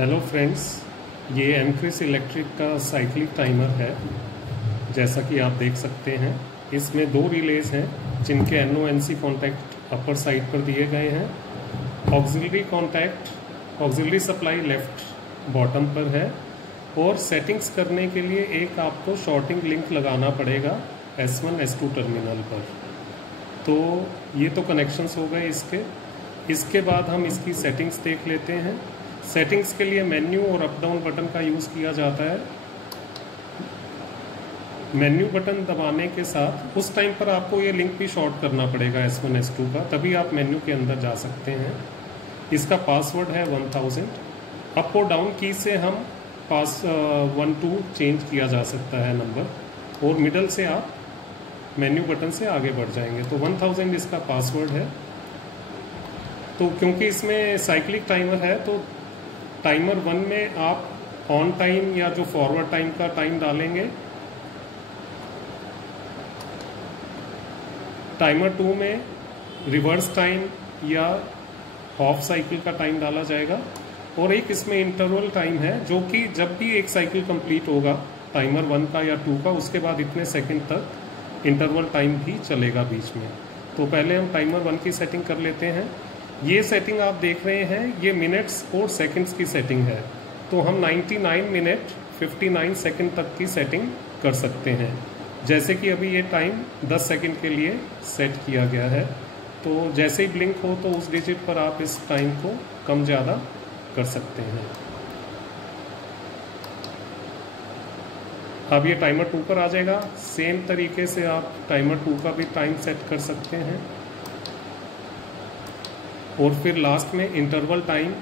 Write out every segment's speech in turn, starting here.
Hello friends, ये एमक्रिस electric का cyclic timer है। जैसा कि आप देख सकते हैं, इसमें दो रिलेज हैं जिनके NONC कॉन्टैक्ट अपर साइड पर दिए गए हैं। ऑक्सिलरी सप्लाई लेफ्ट बॉटम पर है और सेटिंग्स करने के लिए एक आपको शॉर्टिंग लिंक लगाना पड़ेगा S1 S2 टर्मिनल पर। तो ये तो कनेक्शंस हो गए इसके बाद हम इसकी सेटिंग्स देख लेते हैं। सेटिंग्स के लिए मेन्यू और अप डाउन बटन का यूज़ किया जाता है। मेन्यू बटन दबाने के साथ उस टाइम पर आपको ये लिंक भी शॉर्ट करना पड़ेगा S1 S2 का, तभी आप मेन्यू के अंदर जा सकते हैं। इसका पासवर्ड है 1000। अप और डाउन की से हम 1 2 चेंज किया जा सकता है नंबर, और मिडल से आप मेन्यू बटन से आगे बढ़ जाएंगे। तो 1000 इसका पासवर्ड है। तो क्योंकि इसमें साइक्लिक टाइमर है, तो टाइमर 1 में आप ऑन टाइम या जो फॉरवर्ड टाइम का टाइम डालेंगे, टाइमर 2 में रिवर्स टाइम या हाफ साइकिल का टाइम डाला जाएगा, और एक इसमें इंटरवल टाइम है जो कि जब भी एक साइकिल कंप्लीट होगा टाइमर 1 का या 2 का, उसके बाद इतने सेकंड तक इंटरवल टाइम भी चलेगा बीच में। तो पहले हम टाइमर 1 की सेटिंग कर लेते हैं। ये सेटिंग आप देख रहे हैं, ये मिनट्स और सेकंड्स की सेटिंग है। तो हम 99 मिनट 59 सेकंड तक की सेटिंग कर सकते हैं। जैसे कि अभी ये टाइम 10 सेकंड के लिए सेट किया गया है। तो जैसे ही ब्लिंक हो तो उस डिजिट पर आप इस टाइम को कम ज़्यादा कर सकते हैं। अब ये टाइमर 2 पर आ जाएगा। सेम तरीके से आप टाइमर 2 का भी टाइम सेट कर सकते हैं, और फिर लास्ट में इंटरवल टाइम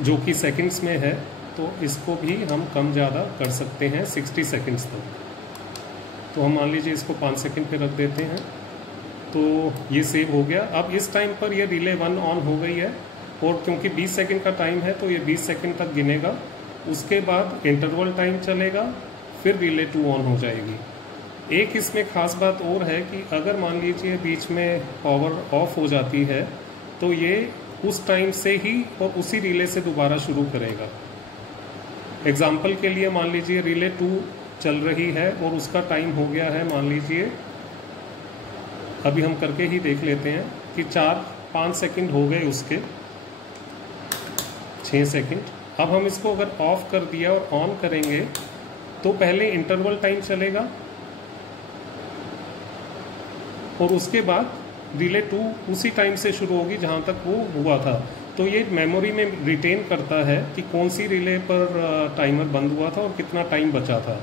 जो कि सेकंड्स में है, तो इसको भी हम कम ज़्यादा कर सकते हैं 60 सेकंड्स तक। तो हम मान लीजिए इसको 5 सेकंड पे रख देते हैं। तो ये सेव हो गया। अब इस टाइम पर ये रिले 1 ऑन हो गई है, और क्योंकि 20 सेकंड का टाइम है तो ये 20 सेकंड तक गिनेगा। उसके बाद इंटरवल टाइम चलेगा, फिर रिले 2 ऑन हो जाएगी। एक इसमें खास बात और है कि अगर मान लीजिए बीच में पावर ऑफ हो जाती है, तो ये उस टाइम से ही और उसी रिले से दोबारा शुरू करेगा। एग्जाम्पल के लिए मान लीजिए रिले 2 चल रही है और उसका टाइम हो गया है, मान लीजिए अभी हम करके ही देख लेते हैं कि 4-5 सेकंड हो गए उसके, 6 सेकंड। अब हम इसको अगर ऑफ कर दिया और ऑन करेंगे तो पहले इंटरवल टाइम चलेगा, और उसके बाद रिले 2 उसी टाइम से शुरू होगी जहां तक वो हुआ था। तो ये मेमोरी में रिटेन करता है कि कौन सी रिले पर टाइमर बंद हुआ था और कितना टाइम बचा था।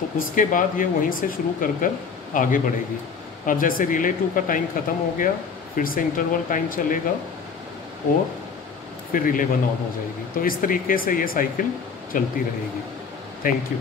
तो उसके बाद ये वहीं से शुरू कर आगे बढ़ेगी। अब जैसे रिले 2 का टाइम ख़त्म हो गया, फिर से इंटरवल टाइम चलेगा और फिर रिले 1 ऑन हो जाएगी। तो इस तरीके से ये साइकिल चलती रहेगी। Thank you.